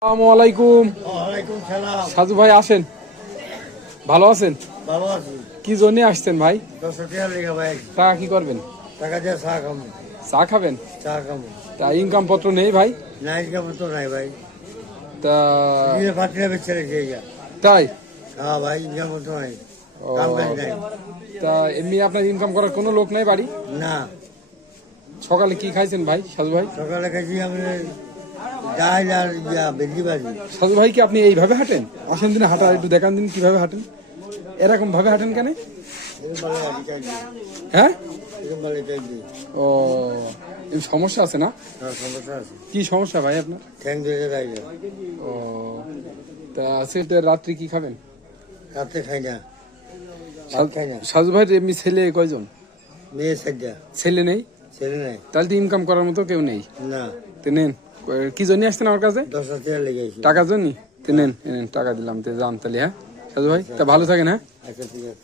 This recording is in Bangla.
আসসালামু আলাইকুম। ওয়ালাইকুম সালাম। সাজু ভাই আসেন, ভালো আছেন? ভালো আছি। কি জন্য আসছেন ভাই? 10 টাকা লেগে ভাই। টাকা কি করবেন? টাকা দিয়ে চা খাবো। চা খাবেন? চা খাবো। তা ইনকাম পত্র নেই ভাই? নাই খাবো তো নাই ভাই। তা দিয়ে পাত্রে বেচে রেখে গিয়া। তাই? হ্যাঁ ভাই, ইনকাম তো নাই। ও, কাম কাজ নাই। তা এমনি আপনার ইনকাম করার কোনো লোক নাই বাড়ি? না, সকালে কি খাইছেন ভাই সাজু ভাই? সকালে খাইছি আমি ডাল আর ভেন্ডি ভাজি। সাজু ভাই কি আপনি এইভাবে হাঁটেন? আসেন দিনে হাঁটা একটু দেখান দিন কিভাবে হাঁটেন। এরকম ভাবে হাঁটেন কেন? এরকম ভালো গাড়ি চাইছি। হ্যাঁ, এরকম ভালো চাইছি। ও এই সমস্যা আছে না? হ্যাঁ, সমস্যা আছে। কি সমস্যা ভাই আপনার? ঠ্যাং ধরে গাইলে। ও, তা সেটা রাত্রি কি খাবেন? রাতে খাই না। ভাত খাই না। সাজু ভাই এমনি ছেলে কয়জন? মেয়ে সাজা। ছেলে নেই? ছেলে নাই। তাহলে তো ইনকাম করার মতো কেউ নেই। না, তো নেন, কি জন্য আসছেন আমার কাছে? 10 টাকা লেগে গেছে। টাকার জন্য? তো নেন, নেন টাকা দিলাম, তো যান তাহলে। হ্যাঁ সাজু ভাই, তা ভালো থাকেন। হ্যাঁ। আচ্ছা, ঠিক আছে।